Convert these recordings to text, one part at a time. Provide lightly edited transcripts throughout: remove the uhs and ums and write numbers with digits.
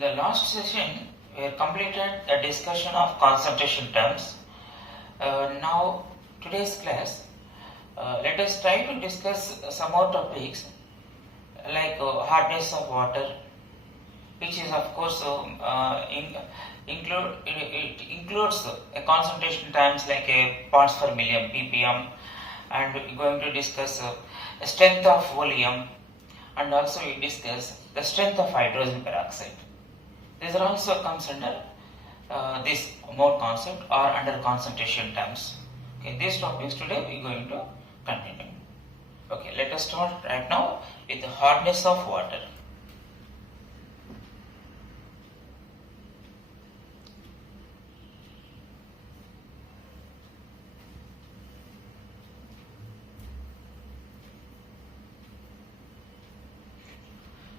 In the last session, we have completed the discussion of concentration terms. Now, today's class, let us try to discuss some more topics like hardness of water, which is of course it includes a concentration terms like a parts per million ppm, and we're going to discuss strength of volume, and also we discuss the strength of hydrogen peroxide. These are also comes under this mode concept or under concentration terms. Okay, these topics today we are going to continue. Okay, let us start right now with the hardness of water.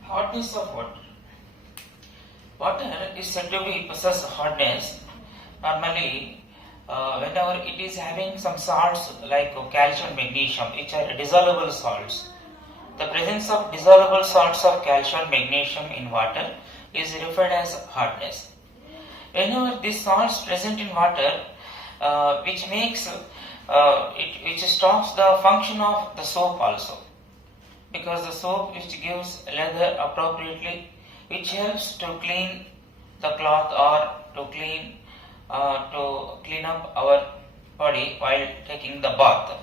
Hardness of water. Water is said to be possess hardness normally whenever it is having some salts like calcium, magnesium, which are dissolvable salts. The presence of dissolvable salts of calcium, magnesium in water is referred as hardness. Whenever these salts present in water, which makes which stops the function of the soap also, because the soap which gives lather appropriately, which helps to clean the cloth or to clean up our body while taking the bath.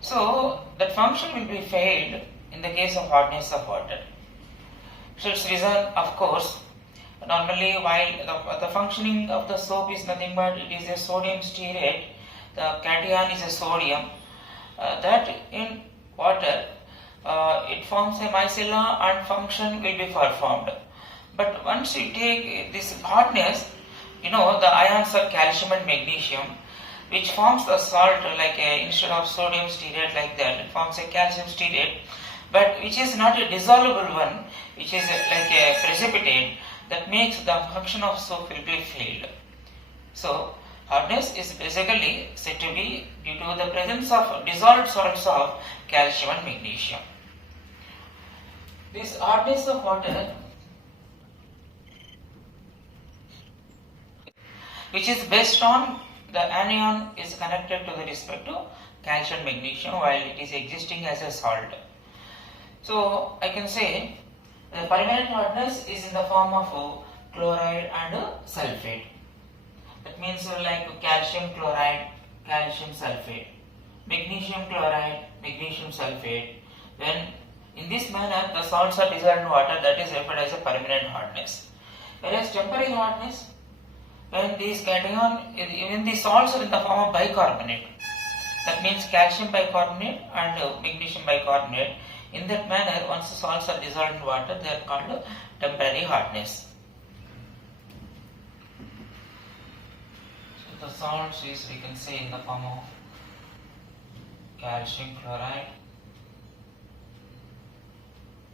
So that function will be failed in the case of hardness of water. So its reason, of course, normally while the functioning of the soap is nothing but it is a sodium stearate, the cation is a sodium, that in water it forms a micellar and function will be performed. But once you take this hardness, the ions of calcium and magnesium, which forms the salt like instead of sodium stearate like that, it forms a calcium stearate, but which is not a dissolvable one, which is like a precipitate, that makes the function of soap will be failed. So hardness is basically said to be due to the presence of dissolved salts of calcium and magnesium. This hardness of water, which is based on the anion is connected to the respect to calcium magnesium while it is existing as a salt. So I can say the permanent hardness is in the form of chloride and sulfate. That means like calcium chloride, calcium sulfate, magnesium chloride, magnesium sulfate. When in this manner the salts are dissolved in water, that is referred as a permanent hardness. Whereas temporary hardness, when these cation, even the salts are in the form of bicarbonate, that means calcium bicarbonate and magnesium bicarbonate. In that manner, once the salts are dissolved in water, they are called temporary hardness. So the salts is, we can say, in the form of calcium chloride,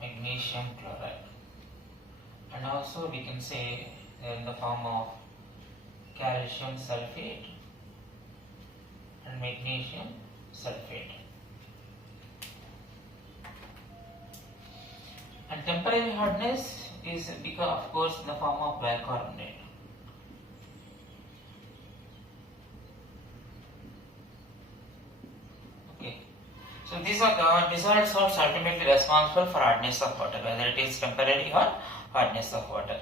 magnesium chloride, and also we can say they are in the form of calcium sulfate and magnesium sulfate. And temporary hardness is because, of course, in the form of bicarbonate. Okay. So these are the dissolved salts ultimately responsible for hardness of water, whether it is temporary or hardness of water.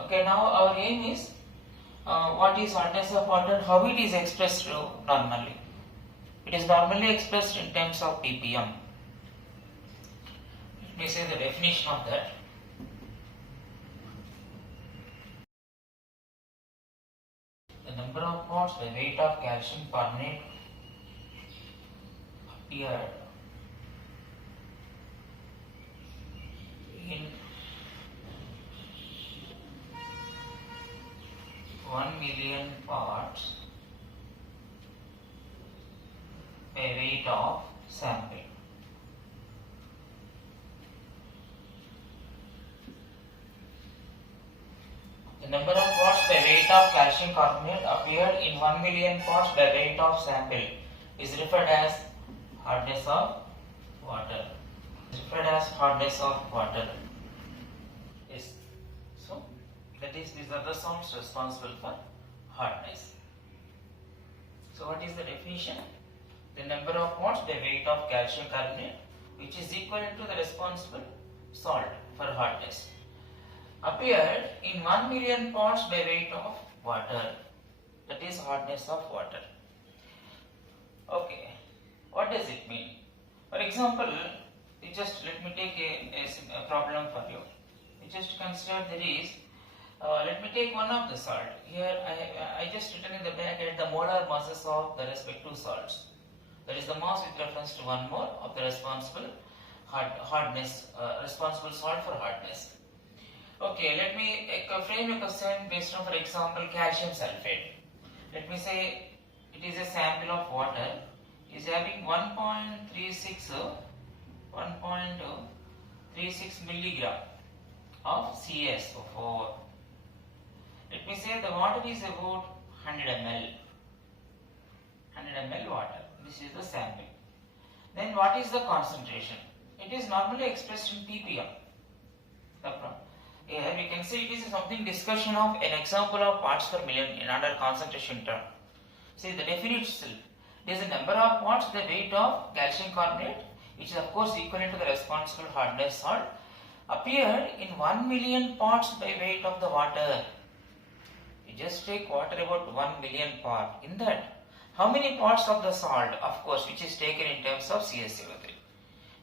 Okay, now our aim is what is hardness of water, how it is expressed normally. It is normally expressed in terms of ppm. Let me say the definition of that. The number of parts by weight of calcium carbonate appeared in 1 million parts by weight of sample. The number of parts by weight of calcium carbonate appeared in 1 million parts by weight of sample is referred as hardness of water. Referred as hardness of water. these are the salts responsible for hardness. So what is the definition? The number of parts by weight of calcium carbonate which is equal to the responsible salt for hardness appeared in 1 million parts by weight of water. That is hardness of water. Okay, what does it mean? For example, you just let me take a problem for you. You just consider there is, let me take one of the salt. Here I just written in the bracket the molar masses of the respective salts. That is the mass with reference to 1 mole of the responsible hardness, responsible salt for hardness. Okay, let me frame a question based on, for example, calcium sulfate. Let me say it is a sample of water, is having 1.36 milligram of CaSO4. Let me say the water is about 100 ml. 100 ml water. This is the sample. Then what is the concentration? It is normally expressed in ppm. Here we can see it is something discussion of an example of parts per million in under concentration term. See the definition itself. It is the number of parts the weight of calcium carbonate, which is of course equivalent to the responsible hardness salt, appeared in 1 million parts by weight of the water. You just take water about 1 million part. In that, how many parts of the salt, of course, which is taken in terms of CaSO3?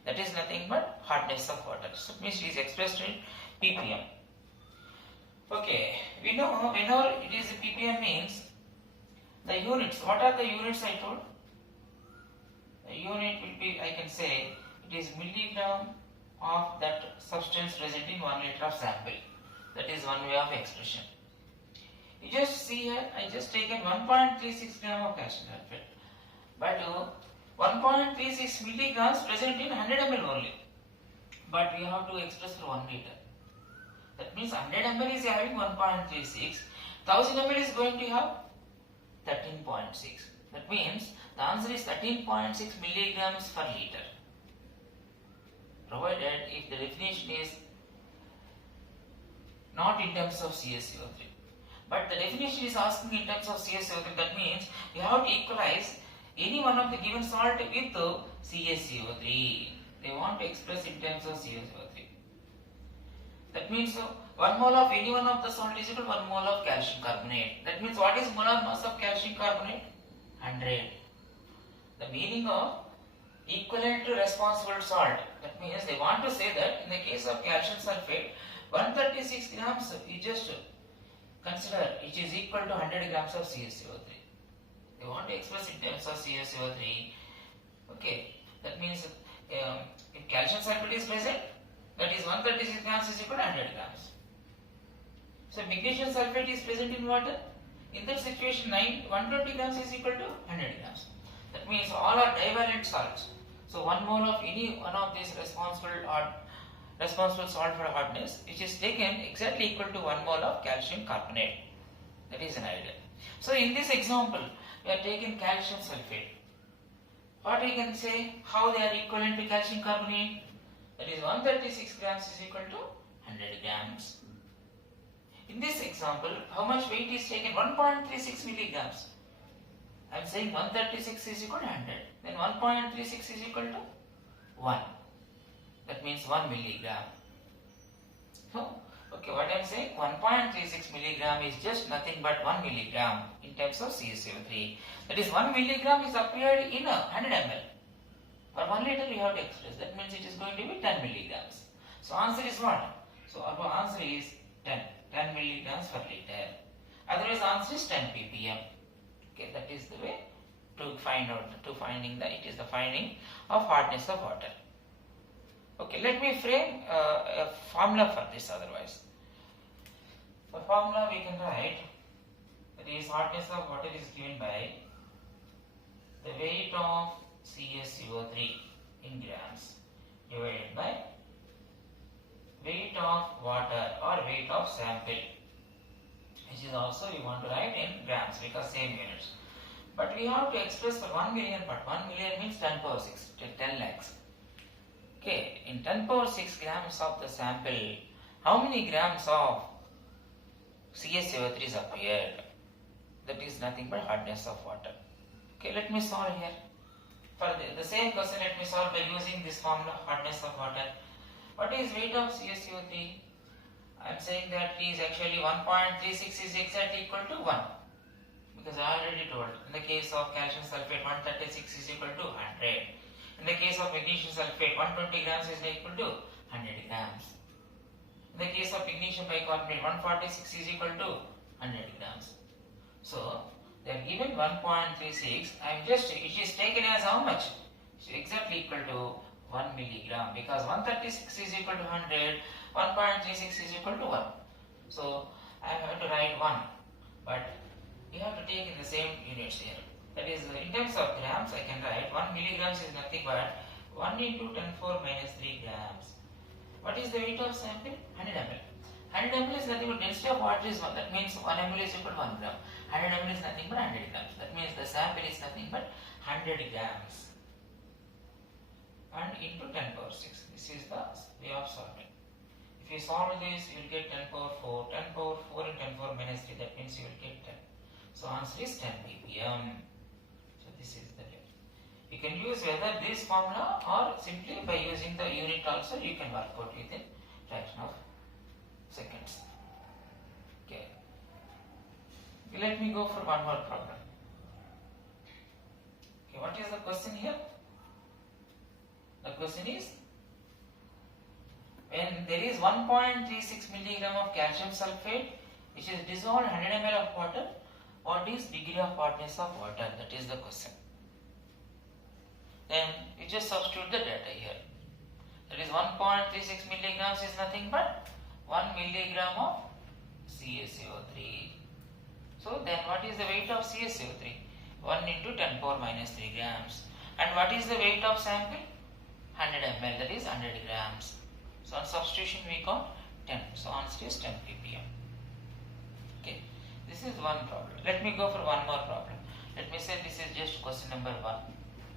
That is nothing but hardness of water. So it means it is expressed in ppm. Okay, we know whenever it is ppm means the units. What are the units I told? The unit will be, I can say, it is milligram of that substance present in 1 liter of sample. That is one way of expression. You just see here, I just taken 1.36 gram of calcium sulfate, but 1.36 milligrams present in 100 ml only. But we have to express for 1 liter. That means 100 ml is having 1.36, 1000 ml is going to have 13.6. That means the answer is 13.6 milligrams per liter. Provided if the definition is not in terms of CaSO3. But the definition is asking in terms of CaSO3, that means you have to equalize any one of the given salt with CaSO3. They want to express in terms of CaSO3. That means 1 mole of any one of the salt is equal to 1 mole of calcium carbonate. That means what is molar mass of calcium carbonate? 100. The meaning of equivalent to responsible salt. That means they want to say that in the case of calcium sulfate, 136 grams you just consider which is equal to 100 grams of CaSO3. They want to express in terms of CaSO3. Okay, that means if calcium sulfate is present, that is 136 grams is equal to 100 grams. So magnesium sulfate is present in water. In that situation, 120 grams is equal to 100 grams. That means all are divalent salts. So 1 mole of any one of these responsible salt for hardness, which is taken exactly equal to 1 mole of calcium carbonate. That is an idea. So in this example, we are taking calcium sulfate. What we can say, how they are equivalent to calcium carbonate? That is 136 grams is equal to 100 grams. In this example, how much weight is taken? 1.36 milligrams. I am saying 136 is equal to 100. Then 1.36 is equal to 1. That means 1 milligram. So, okay, what I am saying, 1.36 milligram is just nothing but 1 milligram in terms of CaSO3. That is 1 milligram is appeared in 100 ml. For 1 liter we have to express. That means it is going to be 10 milligrams. So answer is what? So our answer is 10 milligrams per liter. Otherwise answer is 10 ppm. Okay, that is the way to find out, to finding that it is the finding of hardness of water. Okay, let me frame a formula for this otherwise. The formula we can write, that is hardness of water is given by the weight of CaSO3 in grams divided by weight of water or weight of sample, which is also we want to write in grams because same units. But we have to express for 1 million part. 1 million means 10 power 6, 10 lakhs. Okay, in 10 power 6 grams of the sample, how many grams of CaCO3 is appeared. That is nothing but hardness of water. Okay, let me solve here. For the same question, let me solve by using this formula, hardness of water. What is weight of CaCO3? I am saying that it is actually 1.36 is exactly equal to 1. Because I already told, in the case of calcium sulfate, 136 is equal to 100. In the case of magnesium sulfate, 120 grams is equal to 100 grams. In the case of magnesium bicarbonate, 146 is equal to 100 grams. So, they are given 1.36, it is taken as how much? So, exactly equal to 1 milligram, because 136 is equal to 100, 1.36 is equal to 1. So, I have to write 1, but you have to take in the same units here. That is, in terms of grams, I can write 1 milligrams is nothing but 1 into 10 4 minus 3 grams. What is the weight of sample? 100 ml. 100 ml is nothing but density of water is 1. That means 1 ml is equal to 1 gram. 100 ml is nothing but 100 grams. That means the sample is nothing but 100 grams. And into 10 power 6. This is the way of solving. If you solve this, you will get 10 power 4. 10 power 4 and 10 power minus 3. That means you will get 10. So answer is 10 ppm. So this is the way. You can use whether this formula or simply by using the unit also you can work out within fraction of seconds. Okay. Let me go for one more problem. Okay, what is the question here? The question is, when there is 1.36 milligram of calcium sulfate which is dissolved 100 ml of water, what is degree of hardness of water? That is the question. Then you just substitute the data here. That is 1.36 milligrams is nothing but 1 milligram of CaCO3. So then what is the weight of CaCO3? 1 into 10 power minus 3 grams. And what is the weight of sample? 100 ml, that is 100 grams. So on substitution we got 10. So answer is 10 ppm. Okay. This is one problem. Let me go for one more problem. Let me say this is just question number 1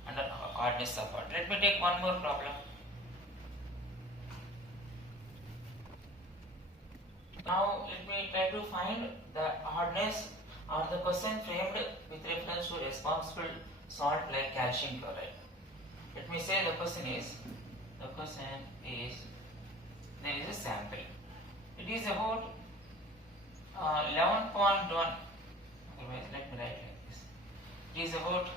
under hardness of water. Let me take one more problem. Now let me try to find the hardness or the question framed with reference to responsible salt like calcium chloride. Let me say the question is there is a sample. It is about 11.1. Otherwise, let me write like this. It is about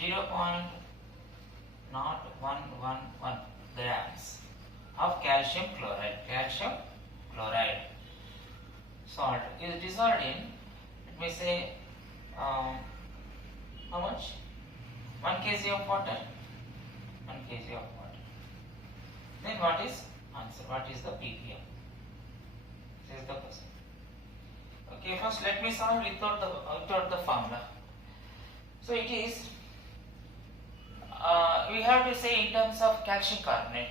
0.0111 grams of calcium chloride salt is dissolved in, let me say, how much? 1 kg of water. 1 kg of water. Then what is answer? What is the ppm? This is the question. Okay, first let me solve without the formula. So it is, we have to say in terms of calcium carbonate,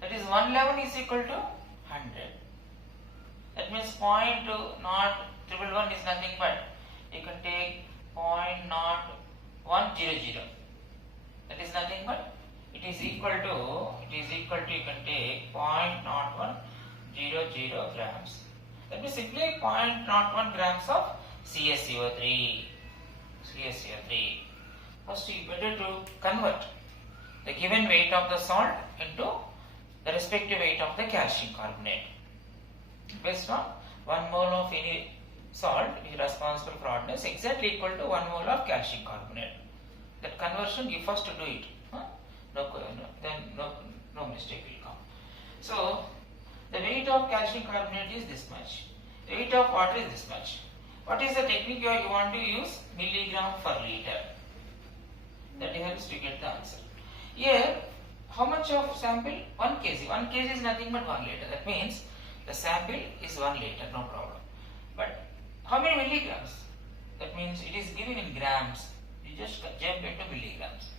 that is 111 is equal to 100. That means 0.0111 is nothing but you can take 0.0100. That is nothing but it is equal to you can take 0.0100 grams. That means simply 0.01 grams of CaCO3. First, you better to convert the given weight of the salt into the respective weight of the calcium carbonate. Based on 1 mole of any salt is responsible for hardness exactly equal to 1 mole of calcium carbonate. That conversion you first do it. No mistake will come. So the weight of calcium carbonate is this much. The weight of water is this much. What is the technique you want to use? Milligram per liter. That helps to get the answer. Here, how much of sample? 1 kg. 1 kg is nothing but 1 liter. That means the sample is 1 liter, no problem. But how many milligrams? That means it is given in grams. You just jump into milligrams.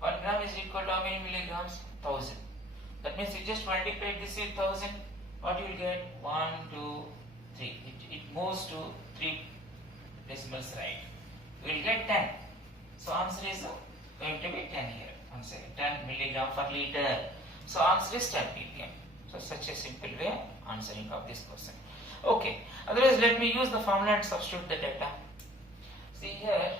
1 gram is equal to how many milligrams? 1000. That means you just multiply this with 1000. What you will get? 1, 2, 3. It moves to 3 decimals, right? You will get 10. So answer is going to be 10 here. 1 second. 10 milligram per liter. So answer is 10 ppm. So such a simple way answering of this question. Okay, otherwise let me use the formula and substitute the data. See here,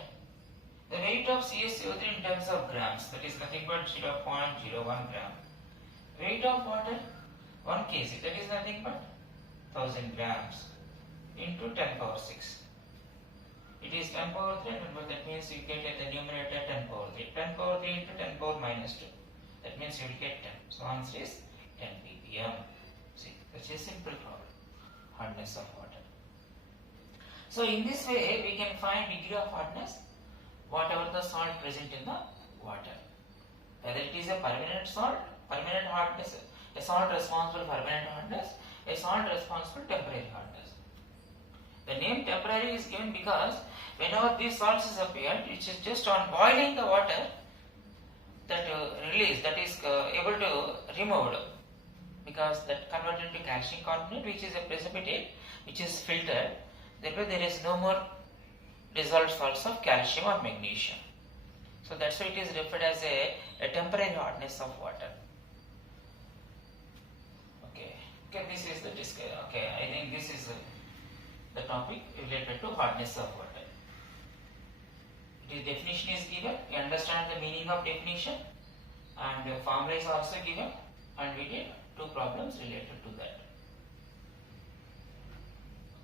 the weight of CaCO3 in terms of grams, that is nothing but 0.01 gram. Weight of water 1 kg, that is nothing but 1000 grams into 10 power 6. It is 10 power 3, but that means you get at the numerator 10 power 3. 10 power 3 into 10 power minus 2. That means you will get 10. So answer is 10 ppm. See, that's a simple problem. Hardness of water. So in this way we can find degree of hardness whatever the salt present in the water. Whether it is a permanent salt, permanent hardness, a salt responsible for permanent hardness, a salt responsible for temporary hardness. The name temporary is given because whenever these salts is appeared, which is just on boiling the water, that release, that is able to removed, because that converted to calcium carbonate, which is a precipitate, which is filtered. Therefore, there is no more dissolved salts of calcium or magnesium. So that's why it is referred as a temporary hardness of water. Okay, this is the discussion. Okay, I think this is the topic related to hardness of water. The definition is given. We understand the meaning of definition, and the formula is also given, and we did 2 problems related to that.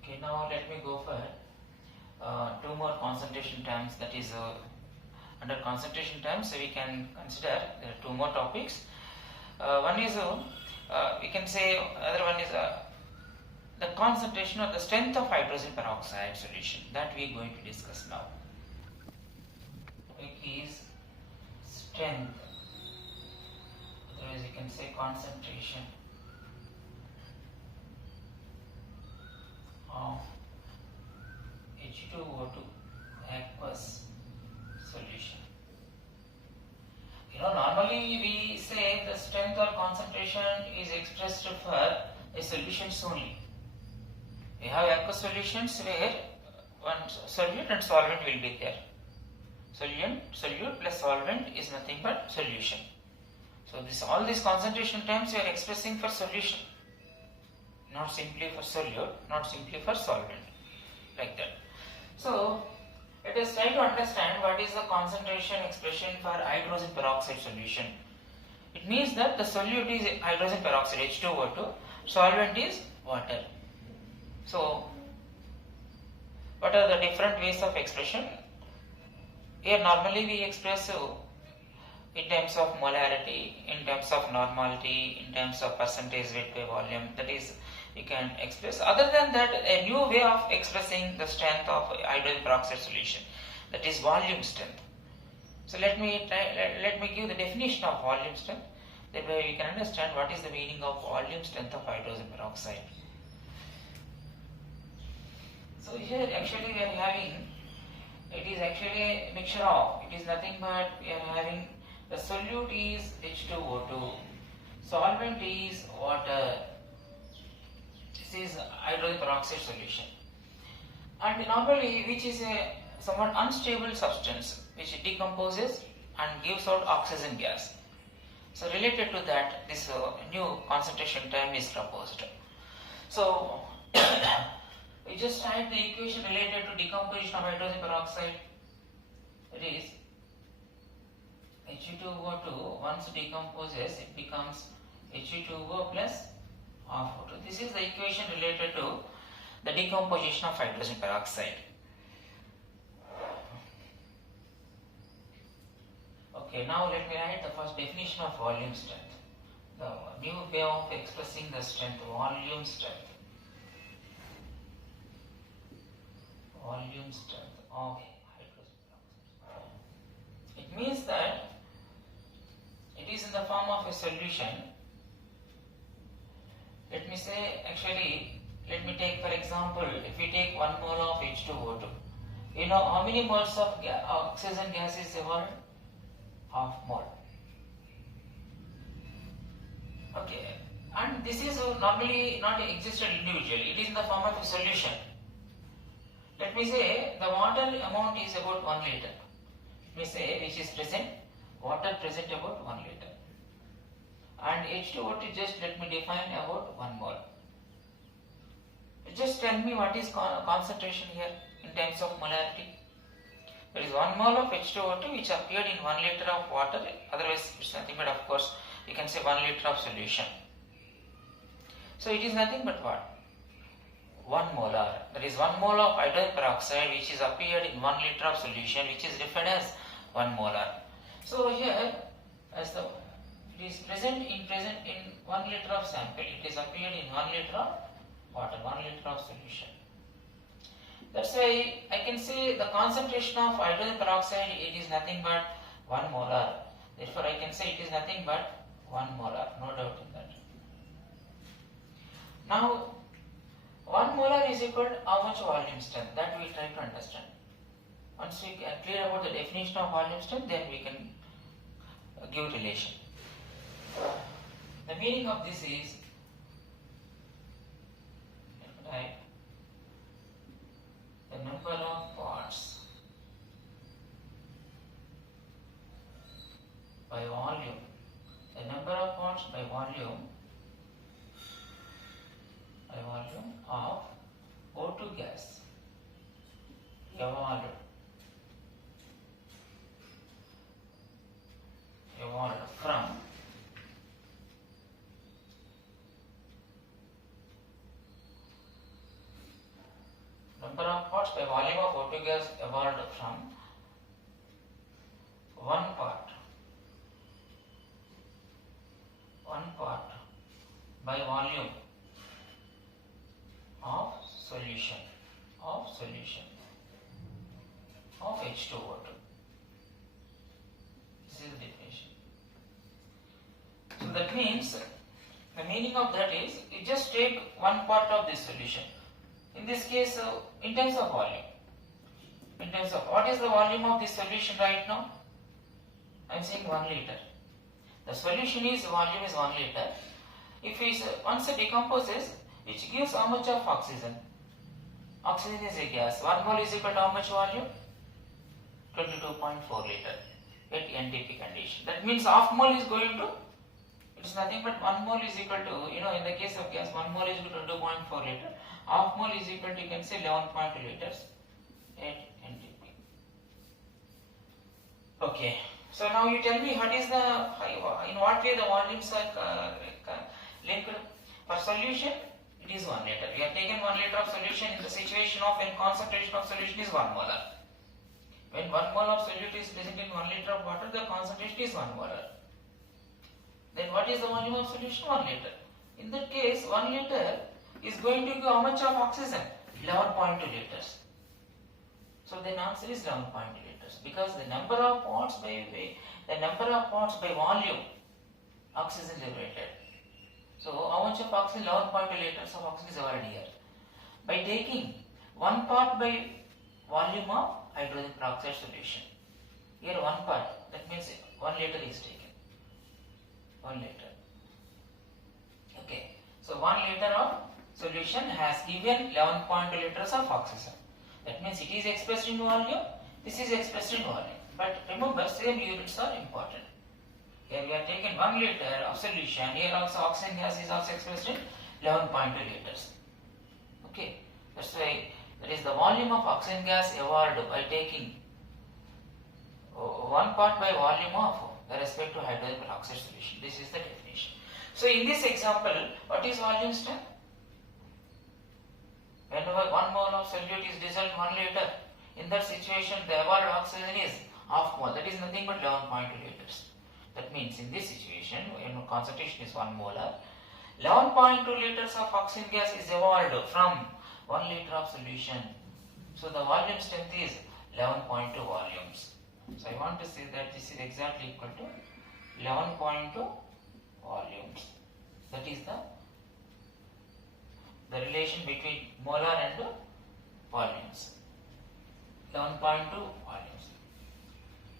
Okay, now let me go for 2 more concentration terms. That is under concentration terms, we can consider there are 2 more topics. One is we can say, other one is the concentration or the strength of hydrogen peroxide solution, that we are going to discuss now. It is strength, otherwise you can say concentration of H2O2 aqueous solution. Normally we say the strength or concentration is expressed for a solutions only. We have aqueous solutions where one solute and solvent will be there. Solute plus solvent is nothing but solution. So all these concentration terms we are expressing for solution, not simply for solute, not simply for solvent, like that. So let us try to understand what is the concentration expression for hydrogen peroxide solution. It means that the solute is hydrogen peroxide H2O2, solvent is water. So what are the different ways of expression? Here normally we express in terms of molarity, in terms of normality, in terms of percentage weight by volume. That is, we can express. Other than that, a new way of expressing the strength of hydrogen peroxide solution, that is volume strength. So let me give the definition of volume strength. That way we can understand what is the meaning of volume strength of hydrogen peroxide. So here actually we are having, it is actually a mixture of, it is nothing but we are having the solute is H2O2, solvent is water. This is hydrogen peroxide solution. And normally, which is a somewhat unstable substance which decomposes and gives out oxygen gas. So related to that, this new concentration term is proposed. So we just write the equation related to decomposition of hydrogen peroxide. It is H2O2 once decomposes, it becomes H2O plus half O2. This is the equation related to the decomposition of hydrogen peroxide. Okay, now let me write the first definition of volume strength. The new way of expressing the strength, volume strength. Volume strength of hydrogen peroxide. It means that it is in the form of a solution. Let me say, actually, let me take for example, if we take 1 mole of H2O2, you know how many moles of oxygen gas is evolved? Half mole. Okay, and this is normally not existed individually, it is in the form of a solution. Let me say the water amount is about 1 liter. Let me say which is present, water present about 1 liter. And H2O2 just let me define about 1 mole. Just tell me what is concentration here in terms of molarity. There is 1 mole of H2O2 which appeared in 1 liter of water, otherwise it's nothing but, of course, you can say 1 liter of solution. So it is nothing but what? 1 molar. That is 1 mole of hydrogen peroxide which is appeared in 1 liter of solution, which is referred as 1 molar. So here, as the it is present in 1 liter of sample, it is appeared in 1 liter of water, 1 liter of solution. That's why I can say the concentration of hydrogen peroxide, it is nothing but 1 molar. Therefore, I can say it is nothing but 1 molar, no doubt in that. Now, 1 molar is equal to how much volume strength? That we try to understand. Once we are clear about the definition of volume strength, then we can give relation. The meaning of this is, right, the number of parts by volume, the number of parts by volume of O2 gas evolved from number of parts by volume of O2 gas evolved from 1 part by volume of solution of H2O2. This is the definition. So that means the meaning of that is you just take 1 part of this solution. In this case, in terms of volume, in terms of what is the volume of this solution right now? I am saying 1 liter. The solution is volume is 1 liter. If it once it decomposes, which gives how much of oxygen? Oxygen is a gas. 1 mole is equal to how much volume? 22.4 liter at NTP condition. That means half mole is going to, it is nothing but 1 mole is equal to, in the case of gas, 1 mole is equal to 22.4 liter. Half mole is equal to, you can say 11.2 liters at NTP. Okay. So now you tell me what is in what way the volumes are linked. For solution, it is 1 liter. We have taken 1 liter of solution in the situation of when concentration of solution is 1 molar. When 1 mole of solute is present in 1 liter of water, the concentration is 1 molar. Then what is the volume of solution? 1 liter. In that case, 1 liter is going to give how much of oxygen? 11.2 liters. So the answer is 11.2 liters because the number of parts by volume, oxygen liberated. So how much of oxygen? 11.2 liters of oxygen is already here. By taking 1 part by volume of hydrogen peroxide solution. Here 1 part, that means 1 liter is taken. 1 liter. Okay. So 1 liter of solution has given 11.2 liters of oxygen. That means it is expressed in volume, this is expressed in volume. But remember, same units are important. Here we have taken 1 liter of solution, here also oxygen gas is also expressed in 11.2 liters. Okay, that's why that is the volume of oxygen gas evolved by taking 1 part by volume of the respective hydrogen peroxide solution. This is the definition. So in this example, what is volume strength? Whenever 1 mole of solute is dissolved in 1 liter, in that situation the evolved oxygen is half mole, that is nothing but 11.2 liters. That means in this situation, when concentration is 1 molar, 11.2 liters of oxygen gas is evolved from 1 liter of solution. So the volume strength is 11.2 volumes. So I want to say that this is exactly equal to 11.2 volumes. That is the relation between molar and volumes. 11.2 volumes.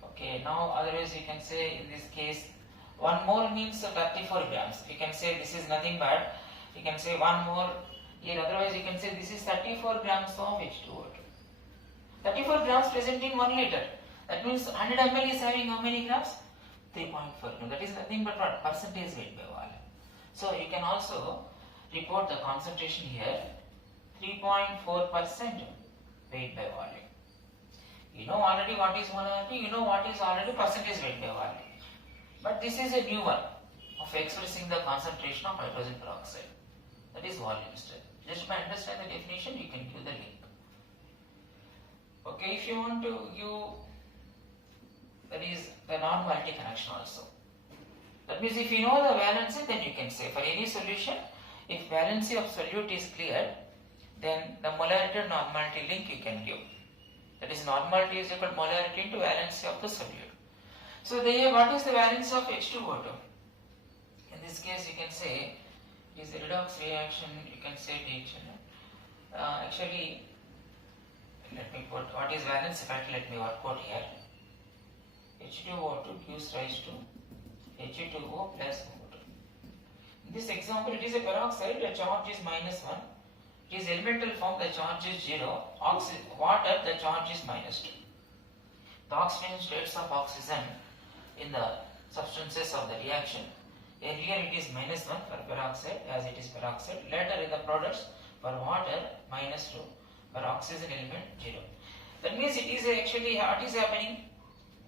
Okay, now otherwise you can say in this case 1 mole means 34 grams. You can say this is nothing but, you can say 1 mole here, otherwise you can say this is 34 grams of H2O2. 34 grams present in 1 liter. That means 100 ml is having how many grams? 3.4. That is nothing but what? Percentage weight by volume. So you can also report the concentration here 3.4% weight by volume. You know already what is molarity, you know what is already percentage weight by volume. But this is a new one of expressing the concentration of hydrogen peroxide. That is volume strength. Just by understand the definition, you can give the link. Okay, if you want to give, that is the normality connection also. That means if you know the valency, then you can say for any solution, if valency of solute is clear, then the molarity and normality link you can give. That is normality is equal to molarity into valency of the solute. So there, what is the valency of H2O2? In this case, you can say it is a redox reaction. You can say reaction. Actually, let me put what is valency factor. Let me work out here. H2O2 gives rise to H2O plus O2. In this example, it is a peroxide. The charge is -1. It is elemental form. The charge is 0. Water. The charge is -2. The oxidation states of oxygen in the substances of the reaction. Earlier it is -1 for peroxide, as it is peroxide. Later in the products for water -2, for oxygen element 0. That means it is actually what is happening.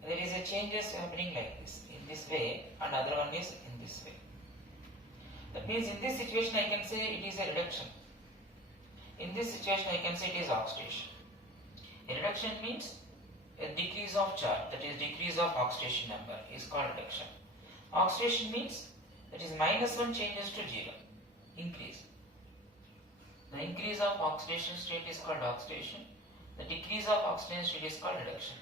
There is a changes happening like this, in this way, and other one is in this way. That means in this situation I can say it is a reduction. In this situation I can say it is oxidation. A reduction means a decrease of charge, that is decrease of oxidation number is called reduction. Oxidation means that is -1 changes to 0, increase. The increase of oxidation state is called oxidation. The decrease of oxidation state is called reduction.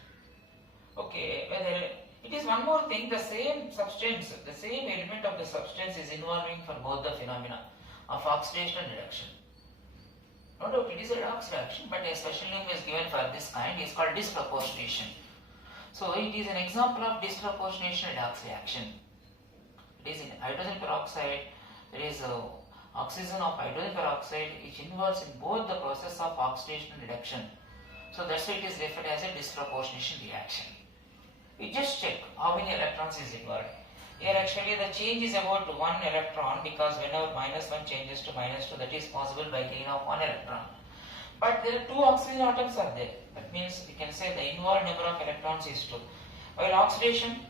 Okay, whether it is one more thing, the same substance, the same element of the substance is involving for both the phenomena of oxidation and reduction. No doubt it is a redox reaction, but a special name is given for this kind, is called disproportionation. So it is an example of disproportionation redox reaction. It is in hydrogen peroxide, there is oxygen of hydrogen peroxide which involves in both the process of oxidation and reduction. So that's why it is referred as a disproportionation reaction. We just check how many electrons is involved. Here actually the change is about 1 electron, because whenever -1 changes to -2, that is possible by gain of 1 electron. But there are 2 oxygen atoms are there. That means we can say the involved number of electrons is 2. While oxidation,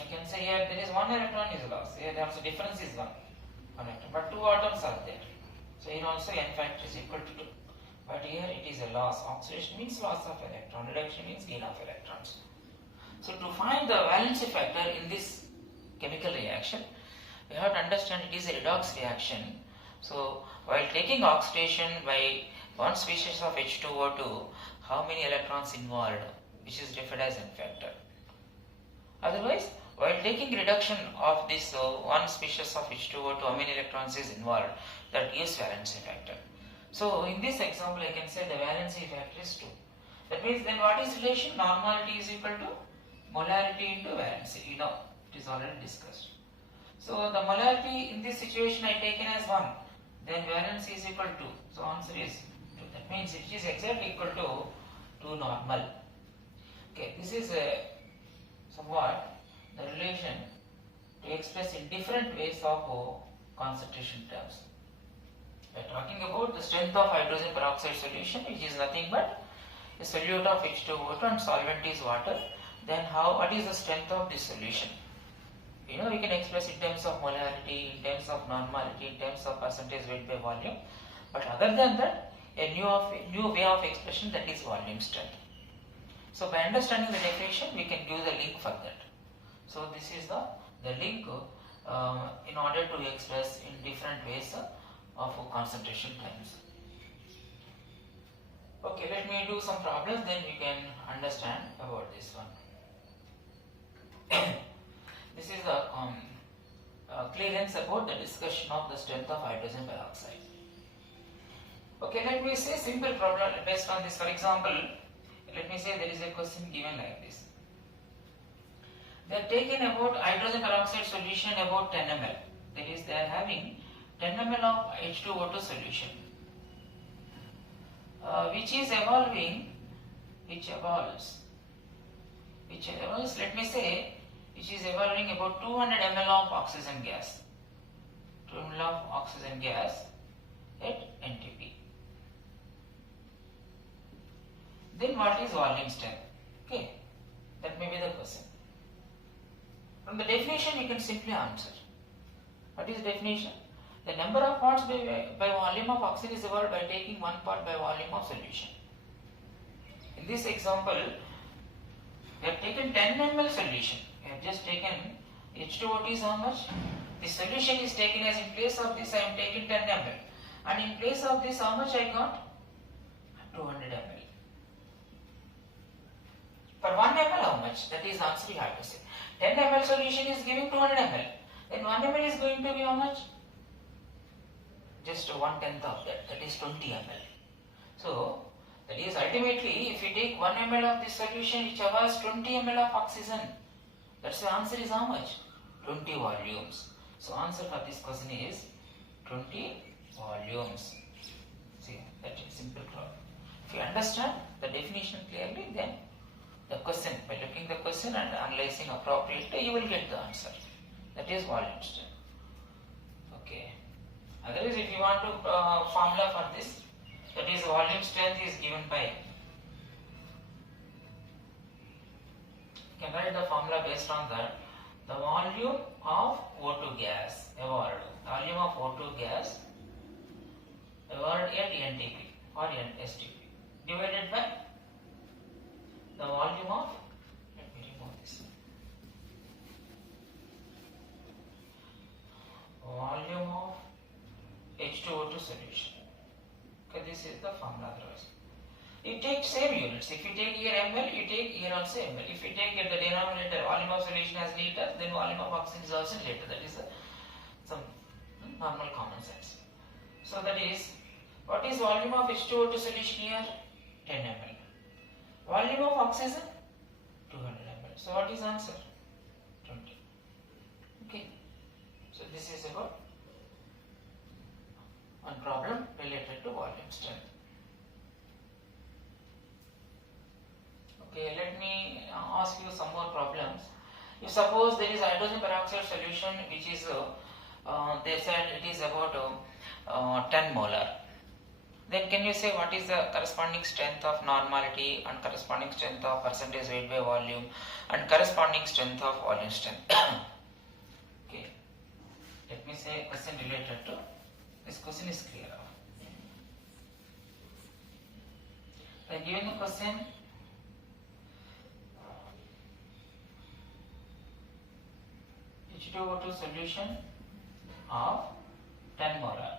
I can say here there is 1 electron is lost. Here also difference is 1 electron, but 2 atoms are there. So here also n factor is equal to 2. But here it is a loss. Oxidation means loss of electron, reduction means gain of electrons. So to find the valency factor in this chemical reaction, we have to understand it is a redox reaction. So while taking oxidation by one species of H2O2, how many electrons involved, which is referred as n factor. Otherwise, while taking reduction of this one species of H2O2, how many electrons is involved, that gives valency factor. So in this example, I can say the valency factor is 2. That means then what is relation? Normality is equal to molarity into valency. You know, it is already discussed. So the molarity in this situation I taken as 1. Then valency is equal to 2. So answer is 2. That means it is exactly equal to 2 normal. Okay, this is somewhat the relation to express in different ways of concentration terms. We are talking about the strength of hydrogen peroxide solution, which is nothing but a solute of H2O2 and solvent is water. Then what is the strength of this solution? You know, we can express in terms of molarity, in terms of normality, in terms of percentage weight by volume. But other than that, a new way of expression, that is volume strength. So by understanding the definition, we can give the link for that. So this is the link in order to express in different ways of concentration terms. Okay, let me do some problems, then we can understand about this one. This is the clearance about the discussion of the strength of hydrogen peroxide. Okay, let me say simple problem based on this. For example, let me say there is a question given like this. They are taken about hydrogen peroxide solution about 10 ml. That is, they are having 10 ml of H2O2 solution, which evolves, let me say, which is evolving about 200 ml of oxygen gas. 200 ml of oxygen gas at NTP. Then what is volume strength? Okay, that may be the question. From the definition you can simply answer. What is the definition? The number of parts by volume of oxygen is evolved by taking 1 part by volume of solution. In this example, we have taken 10 ml solution. We have just taken H2O is how much? The solution is taken as in place of this I am taking 10 ml. And in place of this how much I got? 200 ml. For 1 ml how much? That is answer you have to say. 10 ml solution is giving 200 ml. Then 1 ml is going to be how much? Just 1/10 of that. That is 20 ml. So that is ultimately if you take 1 ml of this solution which has 20 ml of oxygen, that's the answer is how much? 20 volumes. So answer for this question is 20 volumes. See, that is simple problem. If you understand the definition clearly, then the question, by looking the question and analyzing appropriately, you will get the answer. That is volume strength. Okay. Otherwise, if you want to formula for this, that is volume strength is given by, you can write the formula based on that. The volume of O2 gas evolved, volume of O2 gas evolved at NTP or STP divided by the volume of, let me remove this, volume of H2O2 solution. Okay, this is the formula otherwise. You take same units. If you take here ml, you take here also ml. If you take at the denominator volume of solution as liter, then volume of oxygen is also liter. That is some normal common sense. So that is, what is volume of H2O2 solution here? 10 ml. Volume of oxygen? 200 ml. So what is answer? 20. Okay. So this is about one problem related to volume strength. Okay, let me ask you some more problems. If suppose there is hydrogen peroxide solution which is, they said it is about 10 molar. Then can you say what is the corresponding strength of normality and corresponding strength of percentage weight by volume and corresponding strength of volume strength? Okay, let me say a question related to this question is clear. By giving a question, H2O2 solution of 10 molar,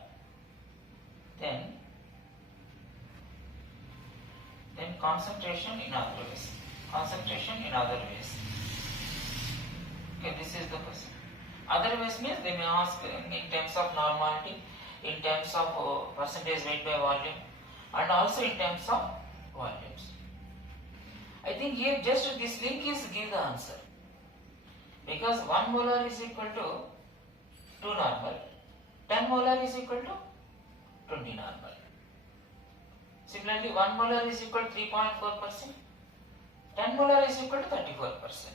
then concentration in other ways. Okay, this is the question. Other ways means they may ask in terms of normality, in terms of percentage weight by volume, and also in terms of volumes. I think here just this link is give the answer. Because 1 molar is equal to 2 normal, 10 molar is equal to 20 normal. Similarly, 1 molar is equal to 3.4%, 10 molar is equal to 34%.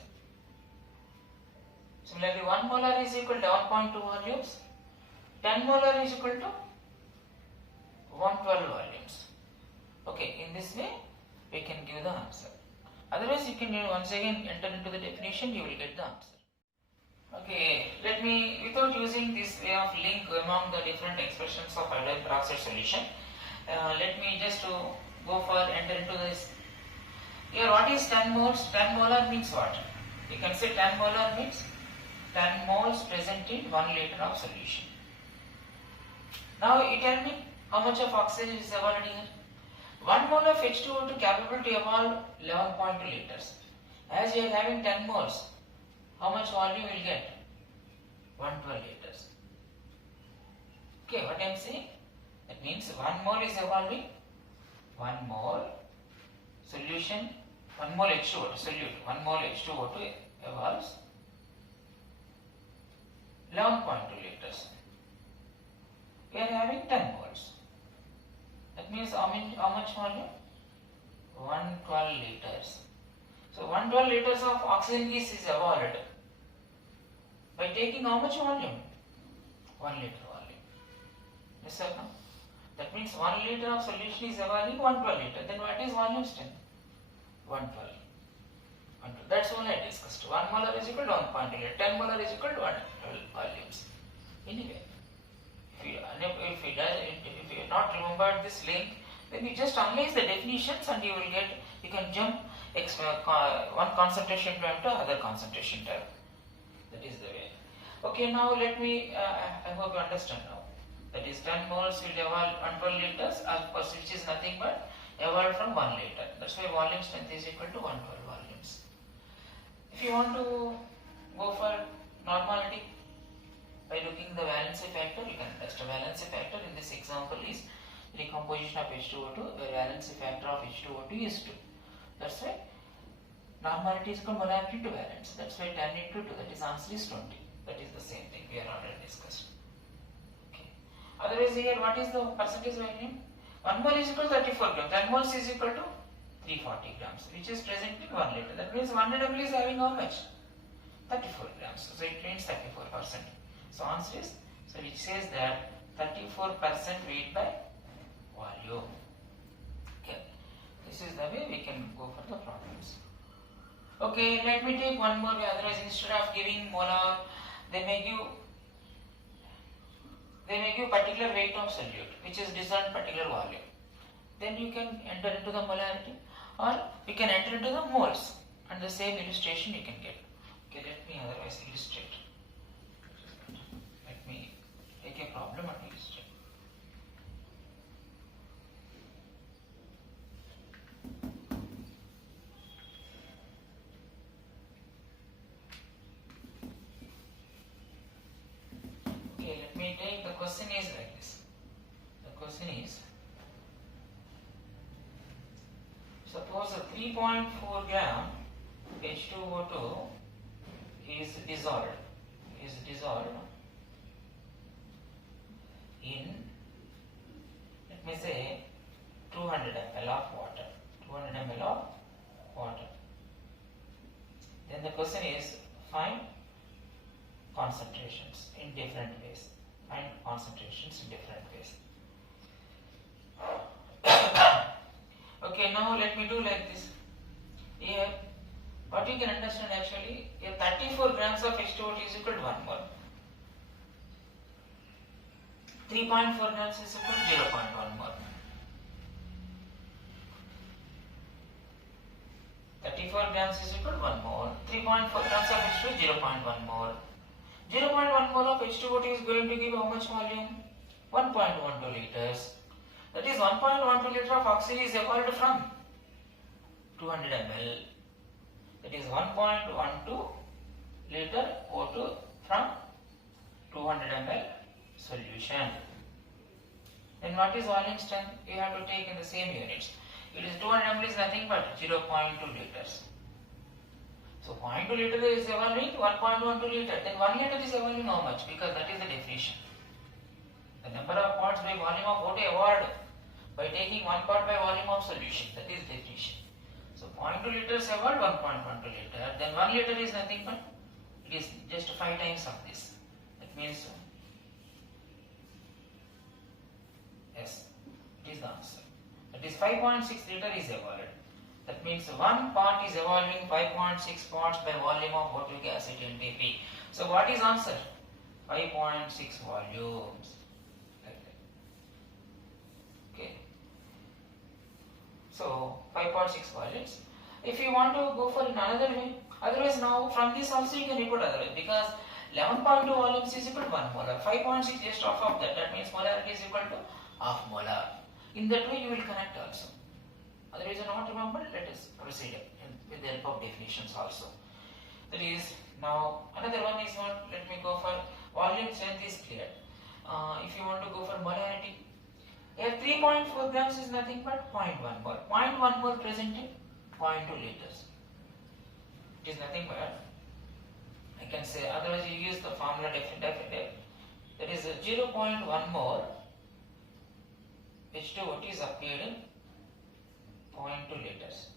Similarly, 1 molar is equal to 1.2 volumes, 10 molar is equal to 112 volumes. Okay, in this way we can give the answer. Otherwise, you can once again enter into the definition, you will get the answer. Okay, let me, without using this way of link among the different expressions of hydrogen peroxide solution, let me just go for enter into this. Here, what is 10 moles? 10 molar means what? You can say 10 molar means 10 moles present in 1 liter of solution. Now, you tell me how much of oxygen is evolved here? 1 mole of H2O2 capable to evolve 11.2 liters. As you are having 10 moles, how much volume you will get? 112 liters. Okay, what I am saying? That means 1 mole is evolving, 1 mole solution, 1 mole H2O2 solute, 1 mole H2O2 evolves 11.2 liters. We are having 10 moles. That means how much volume? 112 liters. So 112 liters of oxygen gas is evolved by taking how much volume? 1 liter volume. Yes or no? That means 1 liter of solution is evolving 112 liter. Then what is volume strength? 112. That's all I discussed. 1 molar is equal to 1.2 liter. 10 molar is equal to 112 volumes. Anyway, if you not remembered this link, then you just analyze the definitions and you can jump one concentration term to other concentration term. That is the way. Okay, now let me, I hope you understand now. That is 10 moles will evolve 112 liters, of course, which is nothing but evolved from 1 liter. That's why volume strength is equal to 112 volumes. If you want to go for normality, by looking the valency factor, you can test a valency factor. In this example is decomposition of H2O2, where valency factor of H2O2 is 2. That's why normality is equal to molarity to valence. That's why 10 into 2, that is answer is 20. That is the same thing we are already discussed. Okay. Otherwise here, what is the percentage volume? 1 mole is equal to 34 grams. 10 moles is equal to 340 grams, which is present in 1 liter. That means 100 ml is having how much? 34 grams. So it means 34%. So answer is, so it says that 34% weight by volume. Okay. This is the way we can go for the problems. Okay, let me take one more way. Otherwise, instead of giving molar, they may give particular weight of solute, which is dissolved particular volume. Then you can enter into the molarity, or you can enter into the moles, and the same illustration you can get. Okay, let me otherwise illustrate. Let me take a problem and illustrate. Okay, let me take, the question is like this. The question is, suppose a 3.4 gram H2O2 is dissolved in, let me say, 200 ml of water. 200 ml of water. Then the question is, find concentrations in different ways. Find concentrations in different ways. Okay, now let me do like this. Here, what you can understand actually, here 34 grams of H2O2 is equal to 1 mole. 3.4 grams is equal to 0.1 mole. 34 grams is equal to 1 mole. 3.4 grams of H2O 0.1 mole. 0.1 mole of H2O2 is going to give how much volume? 1.12 liters. That is 1.12 liter of oxygen is evolved from 200 ml. That is 1.12 liter O2 from 200 ml solution. Then what is volume strength? You have to take in the same units. It is 200 ml is nothing but 0.2 liters. So 0.2 liter is evolving 1.12 liter. Then 1 liter is evolving how much? Because that is the definition. The number of parts by volume of O2 evolved by taking 1 part by volume of solution. That is definition. So 0.2 liters evolved 1.12 liter. Then 1 liter is nothing but it is just 5 times of this. That means yes, it is the answer. That is 5.6 liter is evolved. That means 1 part is evolving 5.6 parts by volume of O2 acid NTP. So what is answer? 5.6 volumes. Like that. Okay. So 5.6 volumes. If you want to go for another way, otherwise now from this also you can report otherwise, because 11.2 volumes is equal to 1 molar. 5.6 just half of that. That means molarity is equal to half molar. In that way you will connect also. Otherwise you are not remembered, let us proceed with the help of definitions also. That is, now another one is what, let me go for volume strength is clear. If you want to go for molarity, here 3.4 grams is nothing but 0.1 mole. 0.1 mole present in 0.2 liters. It is nothing but, I can say, otherwise you use the formula definite. That is 0.1 mole H2O2 is appeared in 0.2 liters.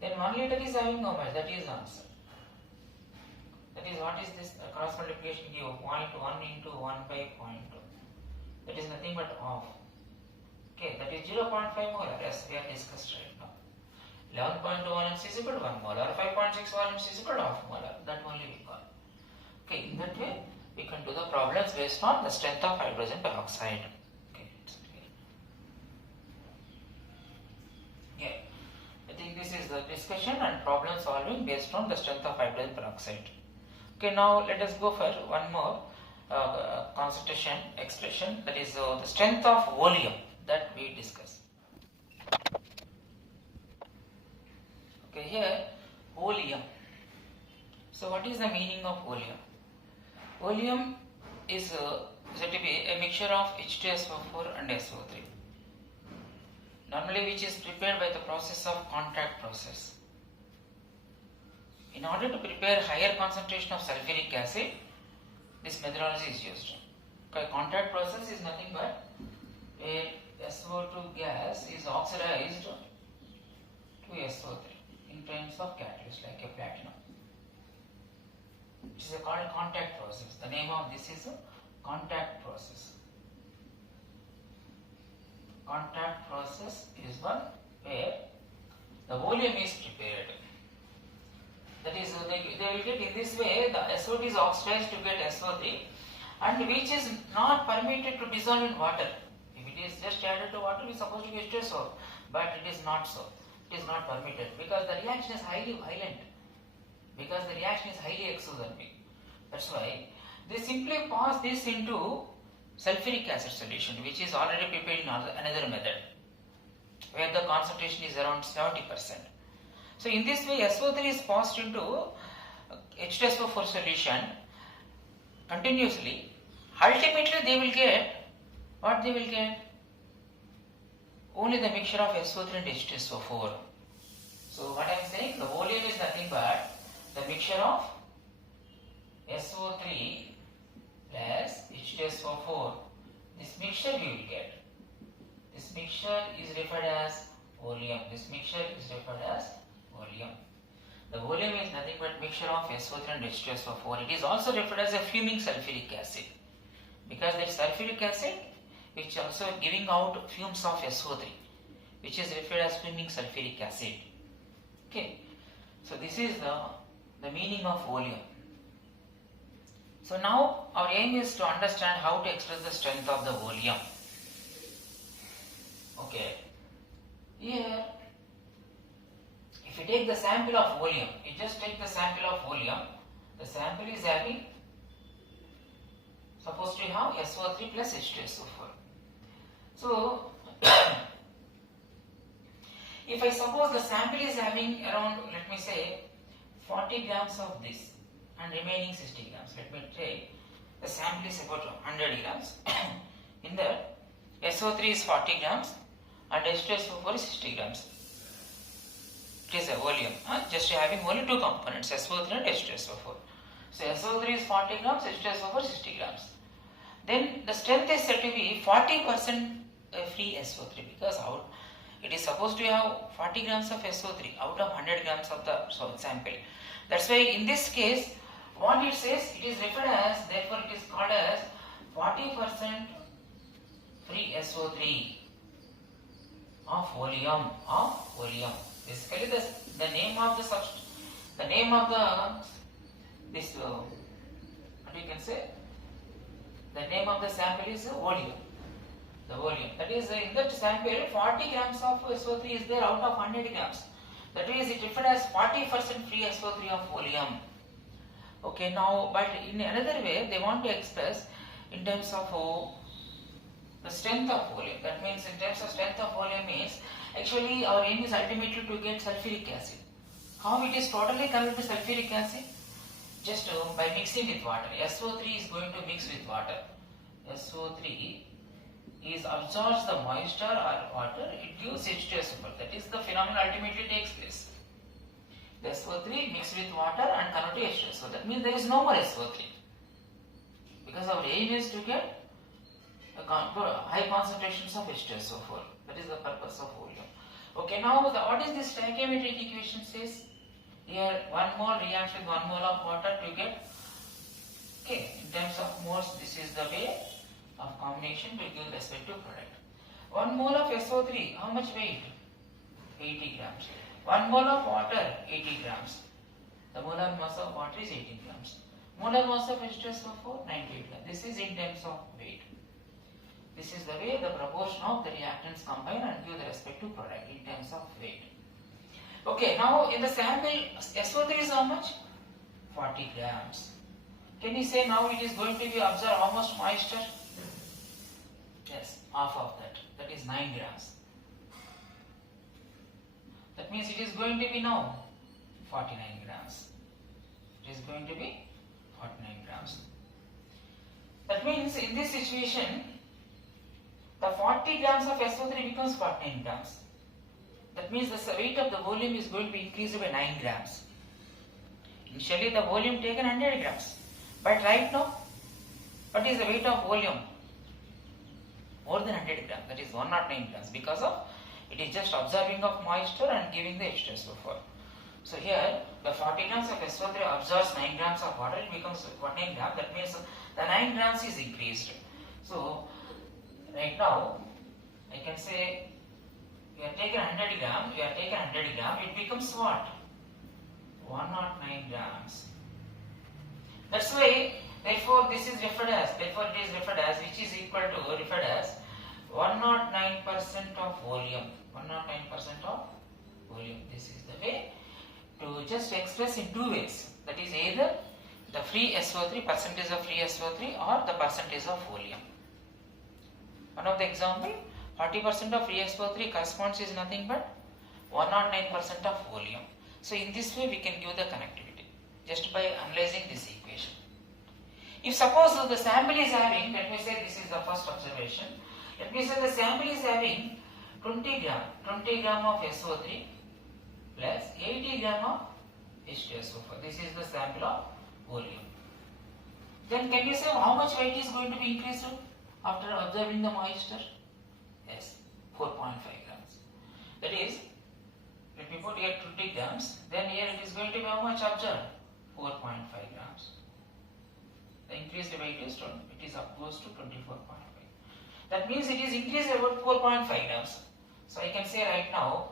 Then 1 liter is having how much? That is the answer. That is, what is this? Cross multiplication give 0.1 into 1 by 0.2. that is nothing but half. Okay, that is 0.5 molar as we have discussed right now. 11.2 volumes is equal to 1 molar, 5.6 volumes is equal to half molar, that only we call. Okay, in that way we can do the problems based on the strength of hydrogen peroxide. Okay, yeah, I think this is the discussion and problem solving based on the strength of hydrogen peroxide. Okay, now let us go for one more concentration expression, that is the strength of volume that we discuss. Okay, here volume. So what is the meaning of volume? Volume is said to be a mixture of H2SO4 and SO3, normally which is prepared by the process of contact process. In order to prepare higher concentration of sulfuric acid, this methodology is used. Okay, contact process is nothing but where SO2 gas is oxidized to SO3 in terms of catalyst like a platinum. It is called contact process. The name of this is a contact process. Contact process is one where the volume is prepared. That is, they will get in this way, the SO2 is oxidized to get SO3, and which is not permitted to dissolve in water. If it is just added to water, it is supposed to be H2SO, but it is not so. It is not permitted because the reaction is highly violent. Because the reaction is highly exothermic. That's why they simply pass this into sulfuric acid solution, which is already prepared in another method, where the concentration is around 70%. So in this way, SO3 is passed into H2SO4 solution continuously. Ultimately, they will get what they will get? Only the mixture of SO3 and H2SO4. So what I am saying, the volume is nothing but the mixture of SO3 plus H2SO4. This mixture you will get. This mixture is referred as volume. This mixture is referred as volume. The volume is nothing but mixture of SO3 and H2SO4. It is also referred as a fuming sulfuric acid, because there is sulfuric acid which also giving out fumes of SO3, which is referred as fuming sulfuric acid. Okay, so this is the meaning of volume. So now our aim is to understand how to express the strength of the volume. Okay, here if you take the sample of volume, you just take the sample of volume, the sample is having, supposed to have SO3 plus H2SO4. So if I suppose the sample is having around, let me say, 40 grams of this and remaining 60 grams, let me take the sample is about 100 grams. In that, SO3 is 40 grams and H2SO4 is 60 grams. It is a volume, just having only two components, SO3 and H2SO4. So SO3 is 40 grams, H2SO4 is 60 grams. Then the strength is said to be 40% free SO3, because it is supposed to have 40 grams of SO3 out of 100 grams of the sample. That's why in this case, what it says, it is referred as, therefore it is called as 40% free SO3 of volume. Basically, the name of the substance, the name of this what you can say, the name of the sample is volume. The volume, that is in that sample 40 grams of SO3 is there out of 100 grams. That is, it referred as 40% free SO3 of volume. Okay, now, but in another way, they want to express in terms of the strength of volume. That means in terms of strength of volume means, actually our aim is ultimately to get sulfuric acid. How it is totally converted to sulfuric acid? Just by mixing with water. SO3 is going to mix with water. SO3 is absorbs the moisture or water, it gives H2SO4. That is the phenomenon ultimately takes place. The SO3 mixed with water and convert to H2SO. That means there is no more SO3. Because our aim is to get high concentrations of H2SO4. That is the purpose of volume. Okay, now what is this stoichiometric equation says? Here 1 mole reacts with 1 mole of water to get, okay, in terms of moles, this is the way of combination will give respective product. 1 mole of SO3, how much weight? 80 grams. 1 mole of water, 80 grams. The molar mass of water is 18 grams. Molar mass of H2SO4, 98 grams. This is in terms of weight. This is the way the proportion of the reactants combine and give the respective product in terms of weight. Okay, now in the sample, SO3 is how much? 40 grams. Can you say now it is going to be absorb how much moisture? Yes, half of that. That is 9 grams. That means it is going to be now 49 grams. It is going to be 49 grams. That means in this situation, the 40 grams of SO3 becomes 49 grams. That means the weight of the volume is going to be increased by 9 grams. Initially the volume taken 100 grams. But right now, what is the weight of volume? More than 100 grams. That is 109 grams because of it is just absorbing of moisture and giving the H2SO4. So here the 40 grams of SO3 absorbs 9 grams of water, it becomes 19 grams. That means the 9 grams is increased. So right now I can say you have taken 100 gram, it becomes what? 109 grams. That's why, therefore this is referred as, which is equal to, referred as 109% of volume. 109% of volume. This is the way to just express in two ways. That is either the free SO3, percentage of free SO3 or the percentage of volume. One of the example, 40% of free SO3 corresponds is nothing but 109% of volume. So in this way we can give the connectivity just by analyzing this equation. If suppose the sample is having, let me say this is the first observation, let me say the sample is having 20 gram of SO3 plus 80 gram of H2SO4. This is the sample of volume. Then can you say how much weight is going to be increased after observing the moisture? Yes, 4.5 grams. That is, let me put here 20 grams, then here it is going to be how much observed? 4.5 grams. The increased weight is, it is up goes to 24.5. That means it is increased about 4.5 grams. So I can say right now,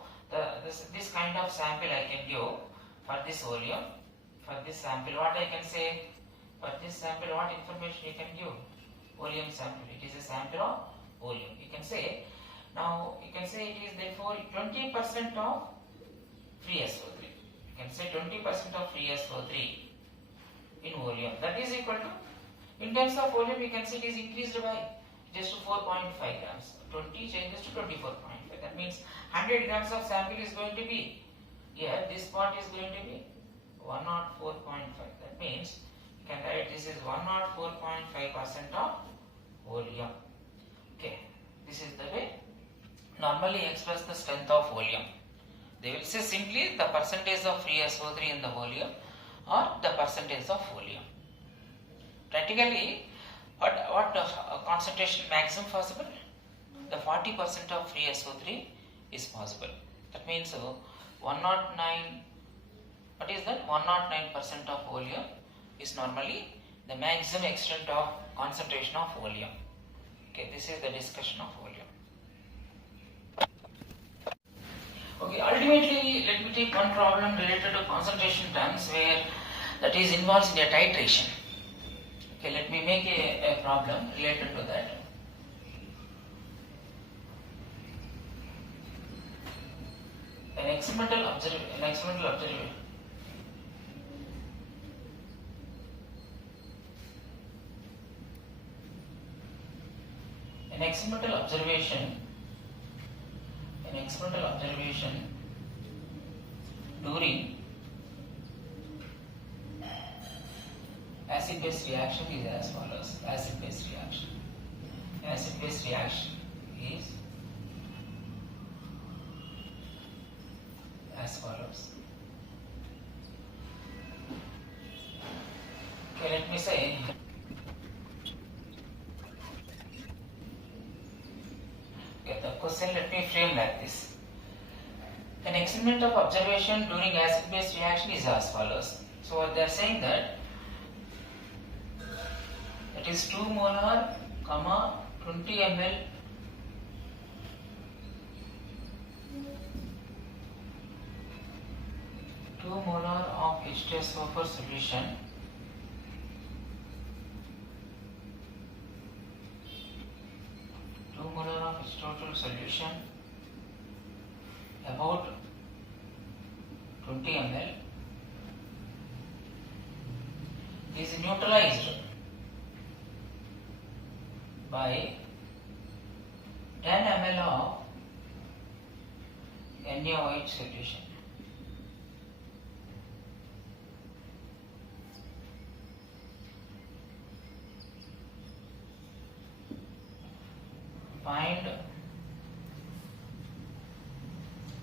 this kind of sample I can give for this volume. For this sample, what I can say? For this sample, what information you can give? Volume sample. It is a sample of volume. You can say, now you can say it is therefore 20% of free SO3. You can say 20% of free SO3 in volume. That is equal to, in terms of volume, you can say it is increased by just 4.5 grams. 20 changes to 24.5. That means 100 grams of sample is going to be, here this part is going to be 104.5. That means you can write this is 104.5% of volume. Okay, this is the way normally express the strength of volume. They will say simply the percentage of free SO3 in the volume or the percentage of volume. Practically, what concentration maximum possible? The 40% of free SO3 is possible. That means 109, what is that? 109% of volume is normally the maximum extent of concentration of volume. Okay, this is the discussion of volume. Okay, ultimately, let me take one problem related to concentration terms where that is involves in a titration. Okay, let me make a problem related to that. An experimental observation. An experimental observation during acid-base reaction is as follows. Acid-base reaction is as follows. Okay, let me say the question let me frame like this. An experiment of observation during acid-base reaction is as follows. So they are saying that it is 2 molar, 20 ml two molar of H2SO4 solution H2O solution about 20 ml is neutralized by 10 ml of NaOH solution. Find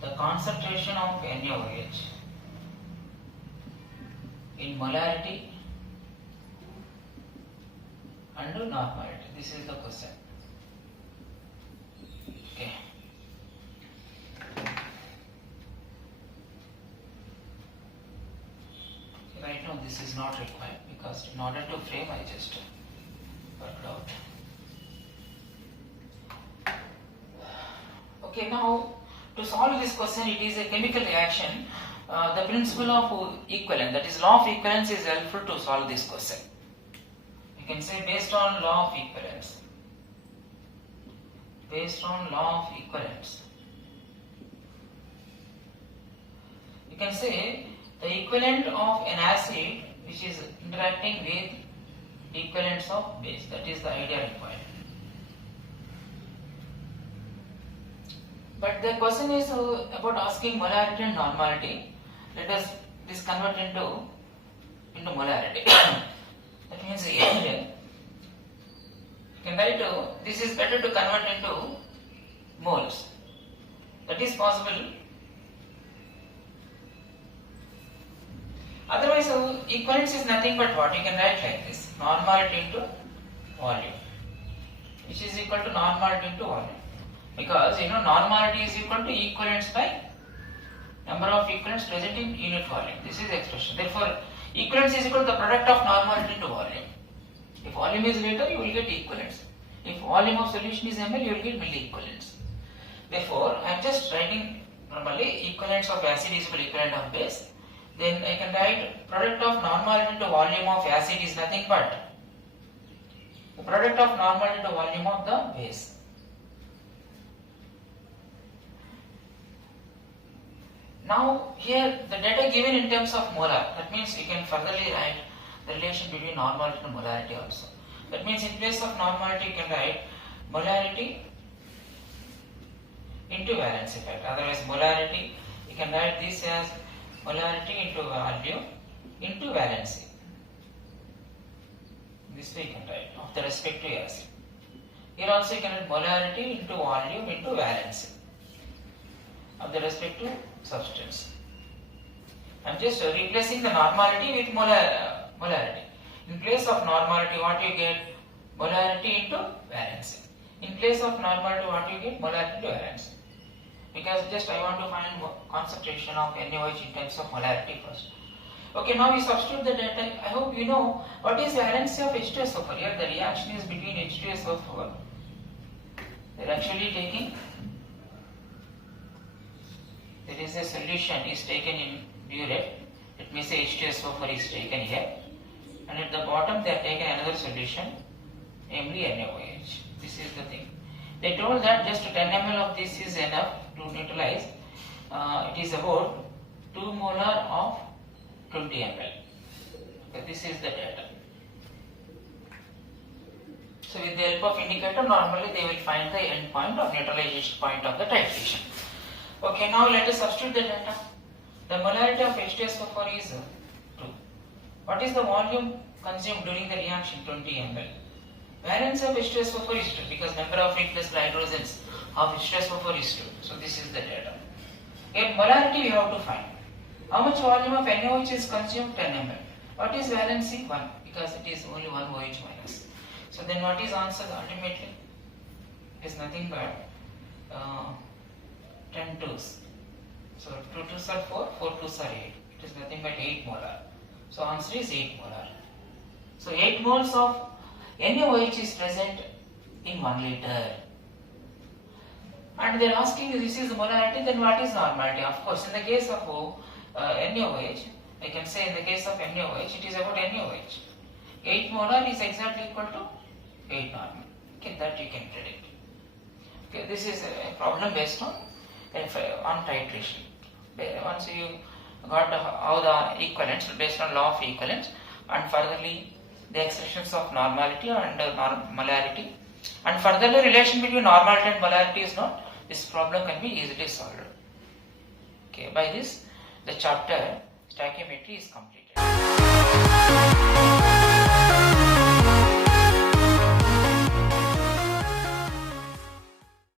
the concentration of NaOH in molarity and normality. This is the question. Okay. Right now this is not required because in order to frame I just worked out. Okay, now to solve this question, it is a chemical reaction. The principle of equivalence, that is law of equivalence, is helpful to solve this question. You can say based on law of equivalence. Based on law of equivalence. You can say the equivalent of an acid which is interacting with equivalents of base. That is the idea required. But the question is about asking molarity and normality. Let us convert into molarity. That means here you can write this is better to convert into moles. That is possible. Otherwise, equivalence is nothing but what? You can write like this: normality into volume, which is equal to normality into volume. Because normality is equal to equivalence by number of equivalents present in unit volume. This is the expression. Therefore, equivalence is equal to the product of normality into volume. If volume is greater, you will get equivalence. If volume of solution is ml, you will get milli-equivalents. Therefore, I am just writing normally equivalence of acid is equal to equivalent of base. Then I can write product of normality into volume of acid is nothing but the product of normality into volume of the base. Now here the data given in terms of molar, that means you can furtherly write the relation between normality and molarity also. That means in place of normality you can write molarity into valence effect. Otherwise molarity, you can write this as molarity into volume into valency. This way you can write of the respective acid. Here also you can write molarity into volume into valency of the respective substance. I am just replacing the normality with molarity. In place of normality, what you get? Molarity into valency. In place of normality, what you get? Molarity into valency. Because just I want to find concentration of NaOH in terms of molarity first. Okay, now we substitute the data. I hope you know what is valency of H2SO4. Here the reaction is between H2SO4. They are actually taking, there is a solution is taken in burette. Let me say H2SO4 is taken here, and at the bottom they have taken another solution, namely NaOH. This is the thing. They told that just 10 ml of this is enough to neutralize. It is about 2 molar of 20 ml. Okay, this is the data. So with the help of indicator, normally they will find the end point of neutralization point of the titration. Okay, now let us substitute the data. The molarity of H2SO4 is 2. What is the volume consumed during the reaction? 20 ml. Valence of H2SO4 is 2 because number of included hydrogens of H2SO4 is 2. So this is the data. In molarity we have to find. How much volume of NaOH is consumed? 10 ml. What is valency? 1 because it is only 1 OH minus. So then what is answer ultimately? It is nothing but 10 twos. So 2 twos are 4, 4 twos are 8. It is nothing but 8 molar. So answer is 8 molar. So 8 moles of NaOH is present in 1 liter. And they are asking this is the molarity, then what is normality? Of course, in the case of NaOH, I can say in the case of NaOH, it is about NaOH. 8 molar is exactly equal to 8 normal. Okay, that you can predict. Okay, this is a problem based on titration. Once you got how the equivalence based on law of equivalence, and furtherly the expressions of normality and molarity, and furtherly relation between normality and molarity is known, this problem can be easily solved. Okay, by this the chapter stoichiometry is completed.